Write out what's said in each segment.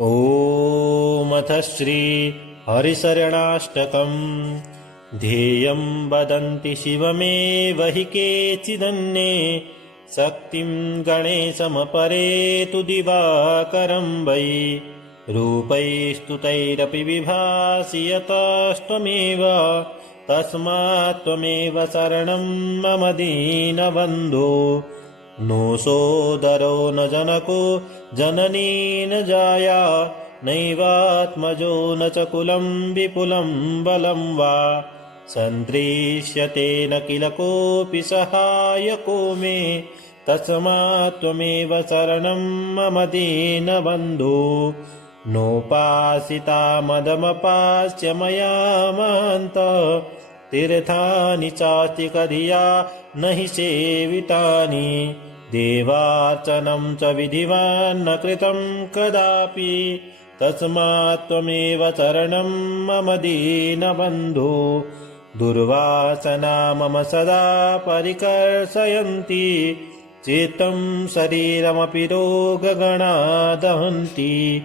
ओमथ श्री हरिशरणाष्टकम्। ध्येयं वदन्ति शिवमेव हि केचिदन्ये, शक्तिं गणेशमपरे तु दिवाकरं वै। रूपैस्तुतैरपि विभासि यतस्त्वमेव, तस्मात् त्वमेव शरणं मम दीनबन्धो। नो सोदरो न जनको जननी न जाया, नैवात्मजो न च कुलं विपुलं बलं वा। सन्त्रिष्यते न किल कोऽपि सहायको मे, तस्मात् त्वमेव शरणं मम दीनबन्धो। नोपासिता मदमपास्य मया महान्तः, तीर्थानि चास्तिकधिया न हि सेवितानि। देवार्चनं च विधिवान् न कृतं कदापि, तस्मात् त्वमेव शरणं मम दीनबन्धो। दुर्वासना मम सदा परिकर्षयन्ति, चित्तं शरीरमपि रोगगणा दहन्ति।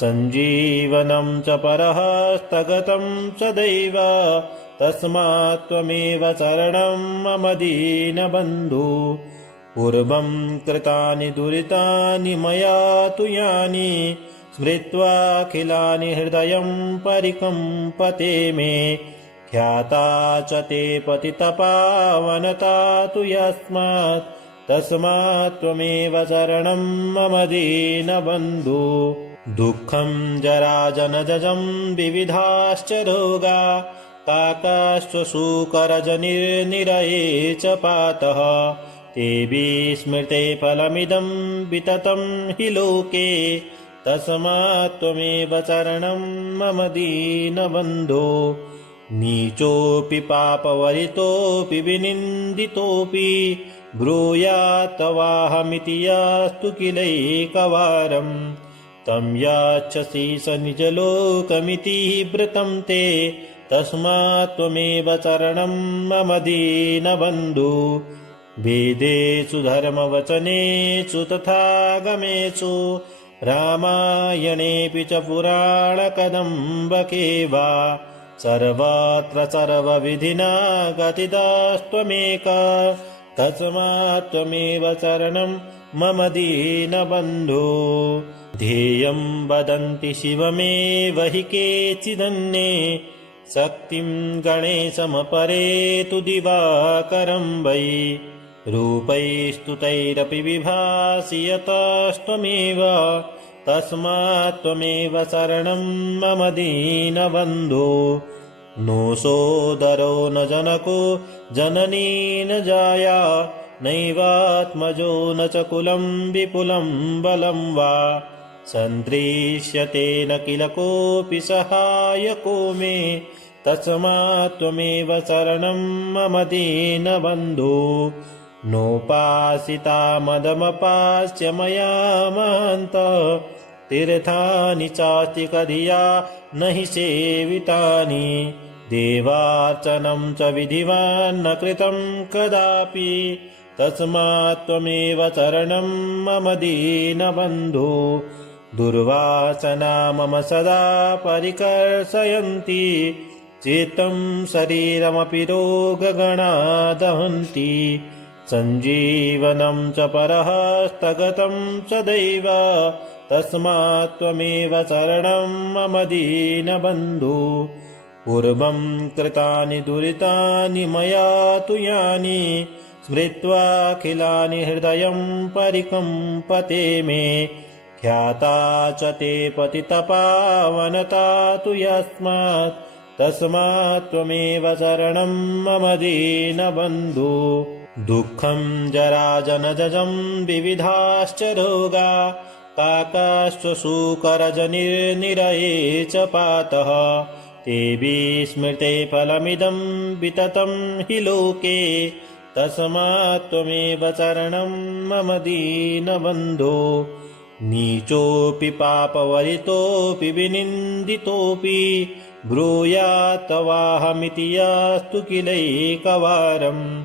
सञ्जीवनं च परहस्तगतं सदैव, तस्मात् त्वमेव शरणं मम दीनबन्धो। पूर्वं कृतानि दुरितानि मया तु यानि, स्मृत्वाखिलानि हृदयं परिकम्पते मे। ख्याता च ते पतितपावनता तु यस्मात्, तस्मात् त्वमेव शरणं मम दीनबन्धो। दुःखं जराजनजं विविधाश्च रोगा, काकाश्वशूकरजनिर्निरये च पातः। ते विस्मृते फलमिदं विततं हि लोके, तस्मात् त्वमेव शरणं मम दीनबन्धो। नीचोऽपि पापवरितोऽपि विनिन्दितोऽपि, ब्रूयात् तवाहमिति यास्तु किलैकवारम्। तं याच्छसि स निजलोकमिति व्रतं ते, तस्मात् त्वमेव शरणं मम दीनबन्धो। वेदेषु धर्मवचनेषु तथागमेषु, रामायणेऽपि च पुराणकदम्बके वा, सर्वत्र सर्वविधिना गतिदास्त्वमेका, तस्मात् त्वमेव शरणं मम दीनबन्धो। ध्येयं वदन्ति शिवमेव हि केचिदन्ये, शक्तिं गणेशमपरे तु दिवाकरं वै। रूपैस्तुतैरपि विभासि यतस्त्वमेव, तस्मात् त्वमेव शरणं मम दीनबन्धो। नो सोदरो न जनको जननी न जाया, नैवात्मजो न च कुलं विपुलं बलं वा। सन्त्रिष्यते न किल कोऽपि सहायको मे, तस्मात् त्वमेव शरणं मम दीनबन्धो। नोपासिता मदमपास्य मया महान्तः, तीर्थानि चास्तिकधिया न हि सेवितानि। देवार्चनं च विधिवान् न कृतं कदापि, तस्मात् त्वमेव शरणं मम दीनबन्धो। दुर्वासना मम सदा परिकर्षयन्ति, चित्तं शरीरमपि रोगगणा दहन्ति। सञ्जीवनं च परहस्तगतं सदैव, तस्मात् त्वमेव शरणं मम दीनबन्धो। पूर्वं कृतानि दुरितानि मया तु यानि, स्मृत्वाखिलानि हृदयं परिकम्पते मे। ख्याता च ते पतितपावनता तु यस्मात्, तस्मात् त्वमेव शरणं मम दीनबन्धो। दुःखं जराजनजं विविधाश्च रोगा, काकाश्वशूकरजनिर्निरये च पातः। ते विस्मृते फलमिदं विततं हि लोके, तस्मात् त्वमेव शरणं मम दीनबन्धो। नीचोऽपि पापवरितोऽपि विनिन्दितोऽपि, ब्रूयात् तवाहमिति यास्तु किलैकवारम्।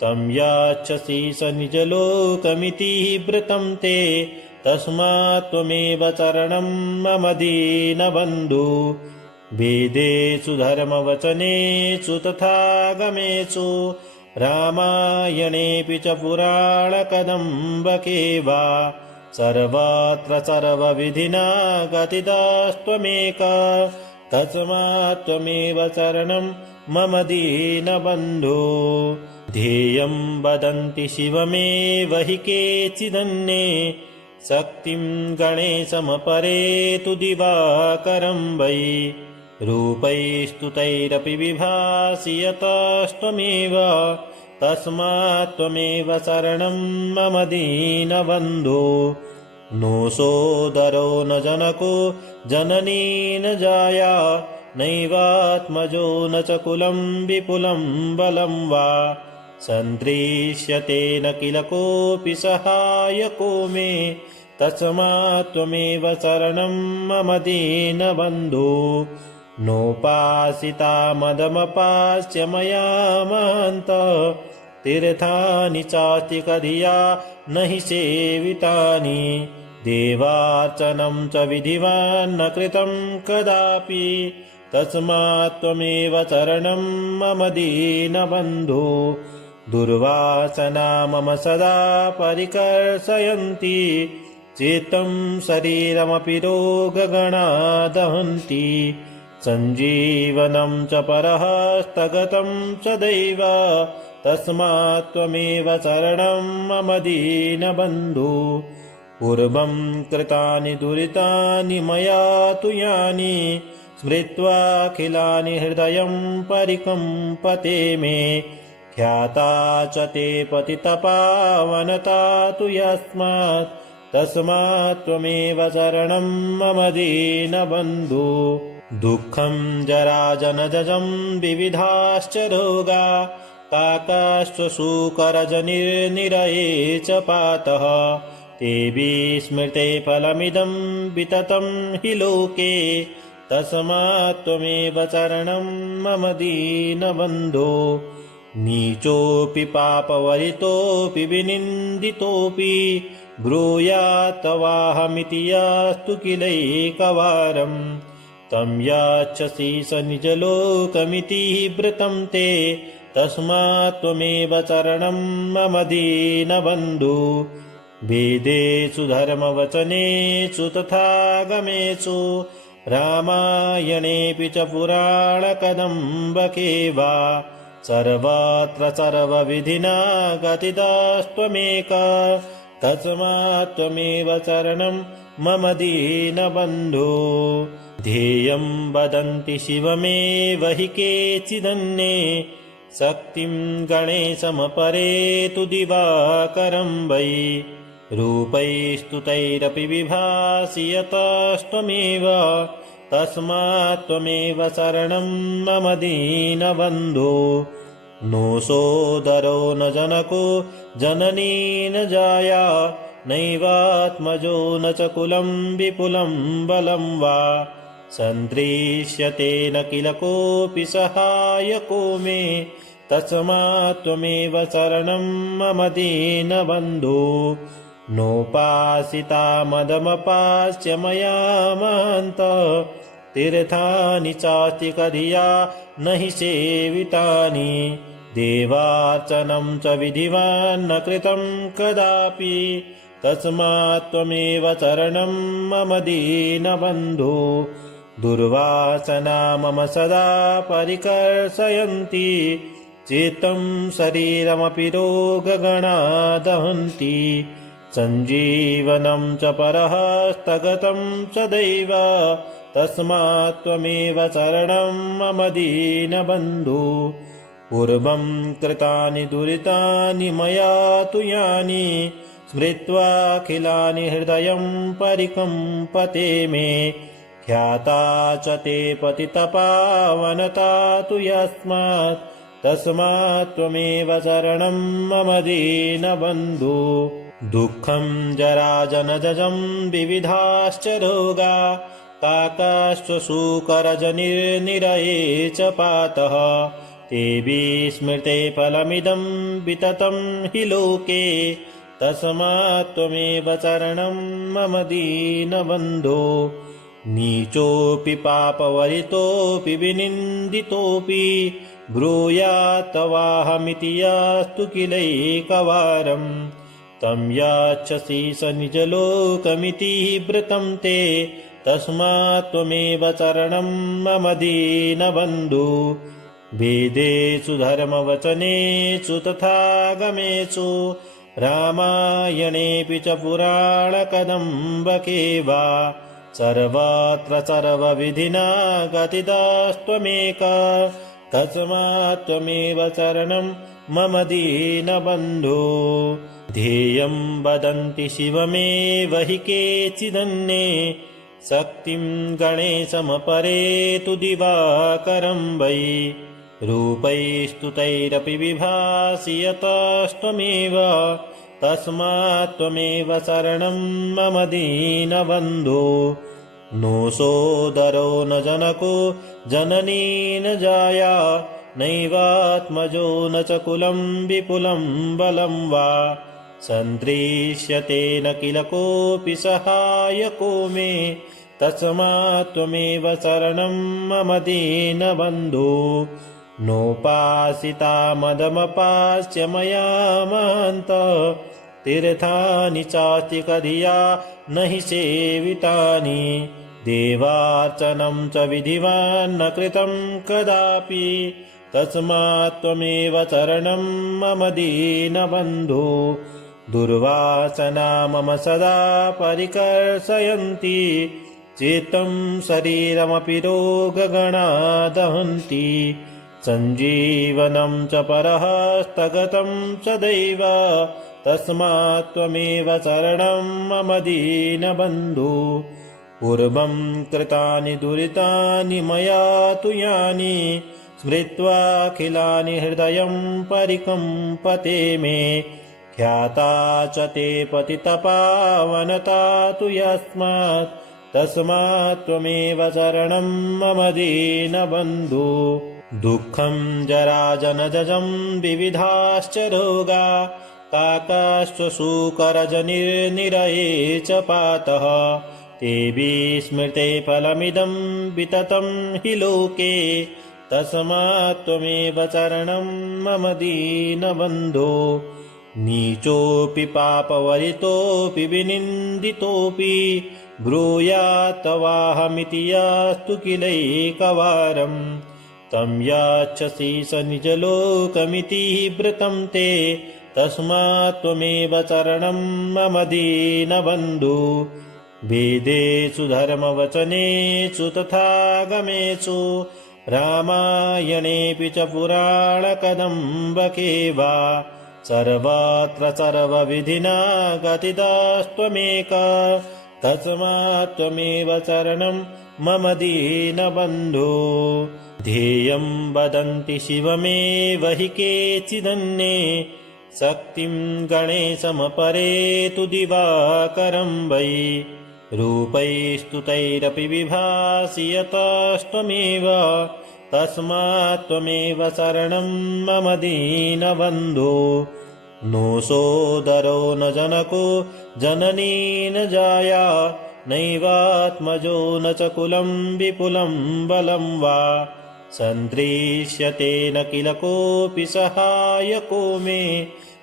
तं याच्छसि स निजलोकमिति व्रतं ते, तस्मात् त्वमेव शरणं मम दीनबन्धो वेदेषु धर्मवचनेषु तथा गमेषु रामायणेऽपि च पुराणकदम्बके वा सर्वत्र सर्वविधिना गतिदास्त्वमेक तस्मात् त्वमेव शरणं मम दीनबन्धो ध्येयं वदन्ति शिवमेव हि केचिदन्ये शक्तिं गणेशमपरे तु दिवाकरं वै रूपैस्तुतैरपि विभासि यतस्त्वमेव तस्मात् त्वमेव शरणं मम दीनबन्धो नो सोदरो न जनको जननी न जाया नैवात्मजो न च कुलं विपुलं बलं वा सन्त्रिष्यते न किल कोऽपि सहायको मे तस्मात् त्वमेव शरणं मम दीनबन्धो नोपासिता मदमपास्य मया महान्तः तीर्थानि चास्तिकधिया न हि सेवितानि देवार्चनं च विधिवान् न कृतं कदापि तस्मात् त्वमेव शरणं मम दीनबन्धो दुर्वासना मम सदा परिकर्षयन्ति चित्तं शरीरमपि रोगगणा दहन्ति सञ्जीवनं च परः स्थगतं सदैव तस्मात् त्वमेव शरणं मम दीनबन्धो पूर्वं कृतानि दुरितानि मया तु यानि स्मृत्वाखिलानि हृदयं परिकम्पते मे ख्याता च ते पतितपावनता तु यस्मात् तस्मात् त्वमेव शरणं मम दीनबन्धो दुःखं जराजनजं विविधाश्च रोगा काकाश्वशूकरजनिर्निरये च पातः ते विस्मृते फलमिदं विततं हि लोके तस्मात् त्वमेव शरणं मम दीनबन्धो नीचोऽपि पापवरितोऽपि विनिन्दितोऽपि ब्रूयात् तवाहमिति यास्तु किलैकवारम् तं याच्छसि स निजलोकमिति व्रतं ते तस्मात् त्वमेव शरणं मम दीनबन्धो वेदेषु धर्मवचनेषु तथा गमेषु रामायणेऽपि च पुराणकदम्बके वा सर्वत्र सर्वविधिना गतिदास्त्वमेक तस्मात् त्वमेव शरणं मम दीनबन्धो ध्येयं वदन्ति शिवमेव हि केचिदन्ये शक्तिं गणेशमपरे तु दिवाकरं वै रूपैस्तुतैरपि विभासि यतस्त्वमेव तस्मात् त्वमेव शरणं मम दीनबन्धो नो सोदरो न जनको जननी न जाया नैवात्मजो न च कुलं विपुलं बलं वा सन्त्रिष्यते न किल कोऽपि सहायको मे तस्मात् त्वमेव शरणं मम दीनबन्धो नोपासिता मदमपास्य मया महान्तः तीर्थानि चास्तिकधिया न हि सेवितानि देवार्चनं च विधिवान् न कृतं कदापि तस्मात् त्वमेव शरणं मम दीनबन्धो दुर्वासना मम सदा परिकर्षयन्ति चित्तं शरीरमपि रोगगणा दहन्ति सञ्जीवनं च परः स्थगतं सदैव तस्मात् त्वमेव शरणं मम दीनबन्धो पूर्वं कृतानि दुरितानि मया तु यानि स्मृत्वाखिलानि हृदयं परिकम्पते मे ख्याता च ते पतितपावनता तु यस्मात् तस्मात् त्वमेव शरणं मम दीनबन्धो दुःखं जराजनजं विविधाश्च रोगा काकाश्वशूकरजनिर्निरये च पातः ते विस्मृते फलमिदं विततं हि लोके तस्मात् त्वमेव शरणं मम दीनबन्धो नीचोऽपि पापवरितोऽपि विनिन्दितोऽपि ब्रूयात् तवाहमिति यास्तु किलैकवारम् तं याच्छसि स निजलोकमिति व्रतं ते तस्मात् त्वमेव शरणं मम दीनबन्धु वेदेषु धर्मवचनेषु तथा गमेषु रामायणेऽपि च पुराणकदम्बके वा सर्वत्र सर्वविधिना गतिदास्त्वमेका तस्मात् त्वमेव शरणं मम दीनबन्धो ध्येयं वदन्ति शिवमेव हि केचिदन्ये शक्तिं गणेशमपरे तु दिवाकरं वै रूपैस्तुतैरपि विभासि यतस्त्वमेव तस्मात् त्वमेव शरणं मम दीनबन्धो नो सोदरो न जनको जननी न जाया नैवात्मजो न च कुलं विपुलं बलं वा सन्त्रिष्यते न किल कोऽपि सहायको मे तस्मात् त्वमेव शरणं मम दीनबन्धो नोपासिता मदमपास्य मया महान्त तीर्थानि चास्ति कधिया न हि सेवितानि देवार्चनं च विधिवान् न कृतं कदापि तस्मात् त्वमेव शरणं मम दीनबन्धो दुर्वासना मम सदा परिकर्षयन्ति चित्तं शरीरमपि रोगगणा दहन्ति सञ्जीवनं च परहस्तगतं सदैव तस्मात् त्वमेव शरणं मम दीनबन्धो पूर्वं कृतानि दुरितानि मया तु यानि स्मृत्वाखिलानि हृदयं परिकम्पते मे ख्याता च ते पतितपावनता तु यस्मात् तस्मात् त्वमेव शरणं मम दीनबन्धो दुःखं जराजनजं विविधाश्च रोगा काकाश्वशूकरजनिर्निरये च पातः ते विस्मृते फलमिदं विततं हि लोके तस्मात् त्वमेव शरणं मम दीनबन्धो नीचोऽपि पापवरितोऽपि विनिन्दितोऽपि ब्रूयात् तवाहमिति यास्तु किलैकवारम् तं याच्छसि स निजलोकमिति व्रतं ते तस्मात् त्वमेव शरणं मम दीनबन्धु वेदेषु धर्मवचनेषु तथा गमेषु रामायणेऽपि च पुराणकदम्बके वा सर्वत्र सर्वविधिना गतिदास्त्वमेका तस्मात् त्वमेव शरणं मम दीनबन्धो ध्येयं वदन्ति शिवमेव हि केचिदन्ये शक्तिं गणेशमपरे तु दिवाकरं वै रूपैस्तुतैरपि विभासि यतस्त्वमेव तस्मात् त्वमेव शरणं मम दीनबन्धो नो सोदरो न जनको जननी न जाया नैवात्मजो न च कुलं विपुलं बलं वा सन्त्रिष्यते न किल कोऽपि सहायको मे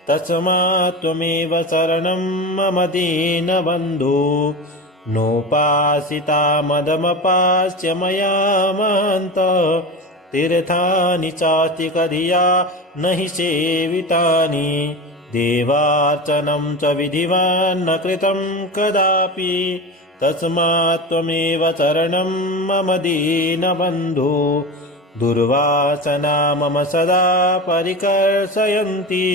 तस्मात् त्वमेव शरणं मम दीनबन्धो नोपासिता मदमपास्य मया महान्त तीर्थानि चास्ति कधिया न हि सेवितानि देवार्चनं च विधिवान् न कृतं कदापि तस्मात् त्वमेव शरणं मम दीनबन्धो दुर्वासना मम सदा परिकर्षयन्ति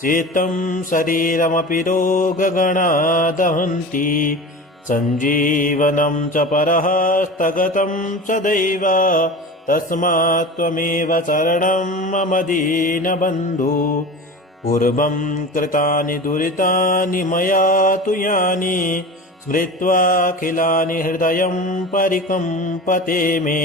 चित्तं शरीरमपि रोगगणा दहन्ति सञ्जीवनं च परहस्तगतं सदैव तस्मात् त्वमेव शरणं मम दीनबन्धो पूर्वं कृतानि दुरितानि मया तु यानि स्मृत्वाखिलानि हृदयं परिकम्पते मे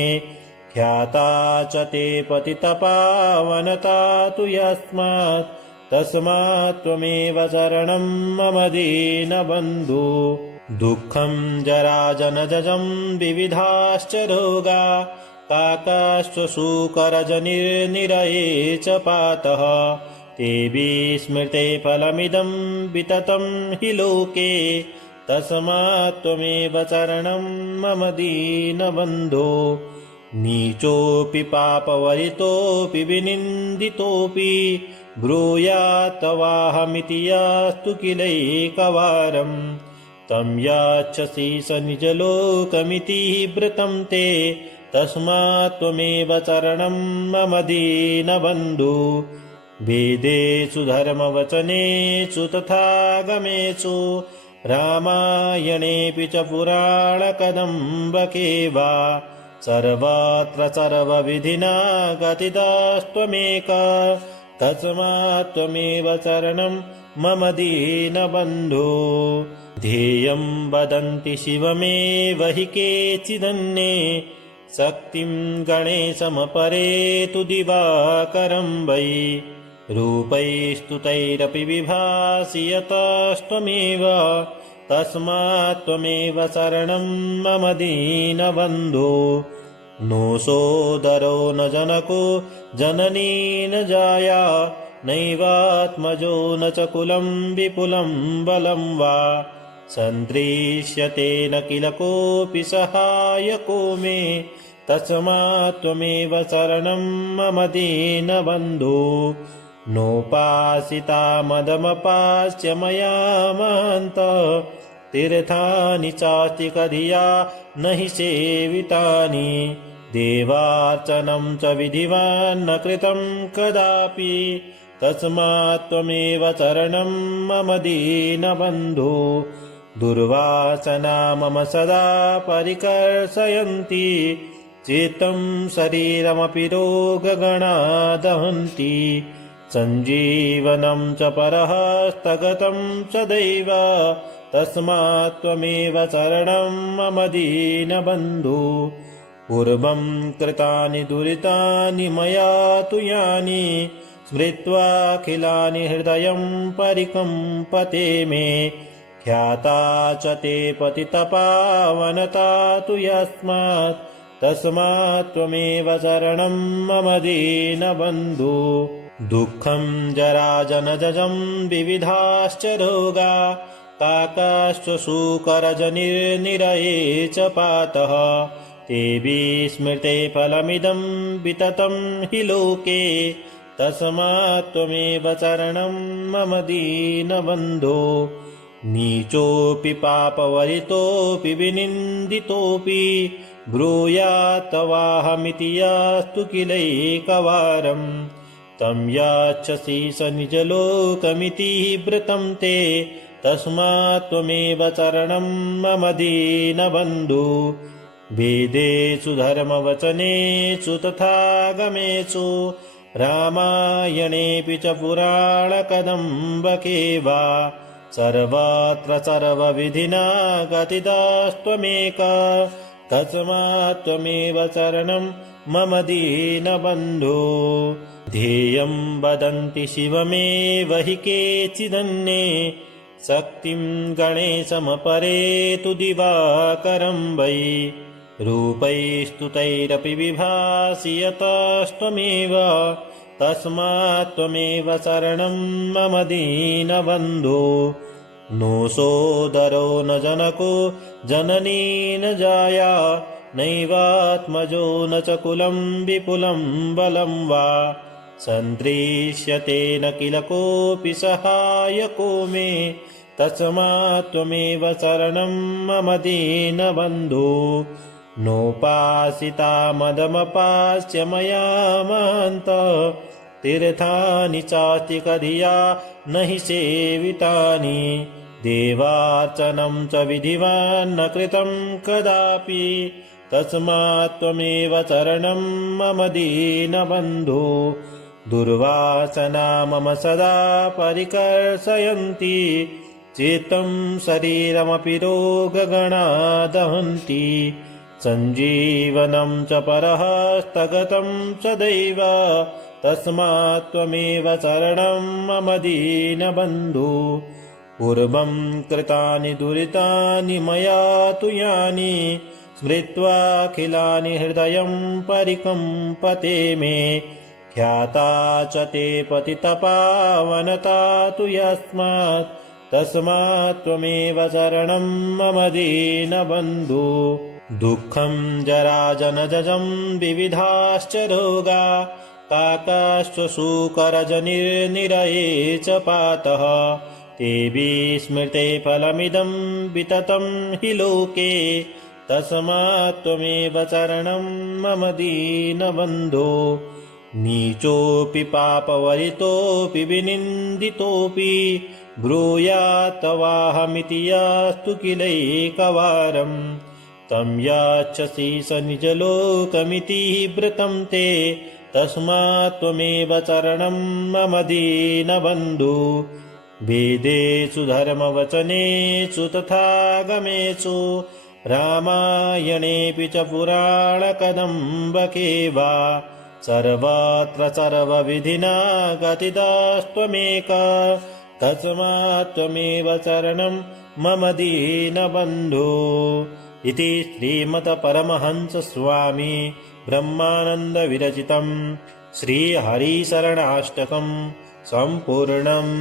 ख्याता च ते पतितपावनता तु यस्मात् तस्मात् त्वमेव शरणं मम दीनबन्धो दुःखं जराजनजं विविधाश्च रोगा काकाश्वशूकरजनिर्निरये च पातः ते विस्मृते फलमिदं विततं हि लोके तस्मात् त्वमेव शरणं मम दीनबन्धो नीचोऽपि पापवरितोऽपि विनिन्दितोऽपि ब्रूयात् तवाहमिति यास्तु किलैकवारम् तं याच्छसि स निजलोकमिति व्रतं ते तस्मात् त्वमेव शरणं मम दीनबन्धो वेदेषु धर्मवचनेषु तथा गमेषु रामायणेऽपि च पुराणकदम्बके वा सर्वत्र सर्वविधिना गतिदास्त्वमेक तस्मात् त्वमेव शरणं मम दीनबन्धो ध्येयं वदन्ति शिवमेव हि केचिदन्ये शक्तिं गणेशमपरे तु दिवाकरं वै रूपैस्तुतैरपि विभासि यतस्त्वमेव तस्मात् त्वमेव शरणं मम दीनबन्धो नो सोदरो न जनको जननी न जाया नैवात्मजो न च कुलं विपुलं बलं वा सन्त्रिष्यते न किल कोऽपि सहायको मे तस्मात् त्वमेव शरणं मम दीनबन्धो नोपासिता मदमपास्य मया महान्तः तीर्थानि चास्तिकधिया न हि सेवितानि देवार्चनं च विधिवान् न कृतं कदापि तस्मात् त्वमेव शरणं मम दीनबन्धो दुर्वासना मम सदा परिकर्षयन्ति चित्तं शरीरमपि रोगगणा दहन्ति सञ्जीवनं च परहस्तगतं सदैव तस्मात् त्वमेव शरणं मम दीनबन्धो पूर्वं कृतानि दुरितानि मया तु यानि स्मृत्वाखिलानि हृदयं परिकम्पते मे ख्याता च ते पतितपावनता तु यस्मात् तस्मात् त्वमेव शरणं मम दीनबन्धो दुःखं जराजनजं विविधाश्च रोगा काकाश्वशूकरजनिर्निरये च पातः ते विस्मृते फलमिदं विततं हि लोके तस्मात् त्वमेव शरणं मम दीनबन्धो नीचोऽपि पापवरितोऽपि विनिन्दितोऽपि ब्रूयात् तवाहमिति यास्तु किलैकवारम् तं याच्छसि स निजलोकमिति व्रतं ते तस्मात् त्वमेव शरणं मम दीनबन्धो वेदेषु धर्मवचनेषु तथा गमेषु रामायणेऽपि च पुराणकदम्बके वा सर्वत्र सर्वविधिना गतिदास्त्वमेक तस्मात् त्वमेव शरणं मम दीनबन्धो ध्येयं वदन्ति शिवमेव हि केचिदन्ये शक्तिं गणेशमपरे तु दिवाकरं वै रूपैस्तुतैरपि विभासि यतस्त्वमेव तस्मात् त्वमेव शरणं मम दीनबन्धो नो सोदरो न जनको जननी न जाया नैवात्मजो न च कुलं विपुलं बलं वा सन्त्रिष्यते न किल कोऽपि सहायको मे तस्मात् त्वमेव शरणं मम दीनबन्धो नोपासिता मदमपास्य मया महान्तः तीर्थानि चास्तिकधिया न हि सेवितानि देवार्चनं च विधिवान् न कृतं कदापि तस्मात् त्वमेव शरणं मम दीनबन्धो दुर्वासना मम सदा परिकर्षयन्ति चित्तं शरीरमपि रोगगणा दहन्ति सञ्जीवनं च परः स्थगतं सदैव तस्मात् त्वमेव शरणं मम दीनबन्धु पूर्वं कृतानि दुरितानि मया तु यानि स्मृत्वाखिलानि हृदयं परिकम्पते मे ख्याता च ते पतितपावनता तु यस्मात् तस्मात् त्वमेव शरणं मम दीनबन्धु दुःखं जराजनजं विविधाश्च रोगा काकाश्वशूकरजनिर्निरये च पातः ते विस्मृते फलमिदं विततं हि लोके तस्मात् त्वमेव शरणं मम दीनबन्धो नीचोऽपि पापवरितोऽपि विनिन्दितोऽपि ब्रूयात् तवाहमिति यास्तु किलैकवारम् तं याच्छसि स निजलोकमिति व्रतं ते तस्मात् त्वमेव शरणं मम दीनबन्धु वेदेषु धर्मवचनेषु तथागमेषु रामायणेऽपि च पुराणकदम्बके वा सर्वत्र सर्वविधिना गतिदास्त्वमेका तस्मात् त्वमेव शरणं मम दीनबन्धो इति श्रीमद्परमहंसस्वामी ब्रह्मानन्दविरचितं श्रीहरिशरणाष्टकं सम्पूर्णम्।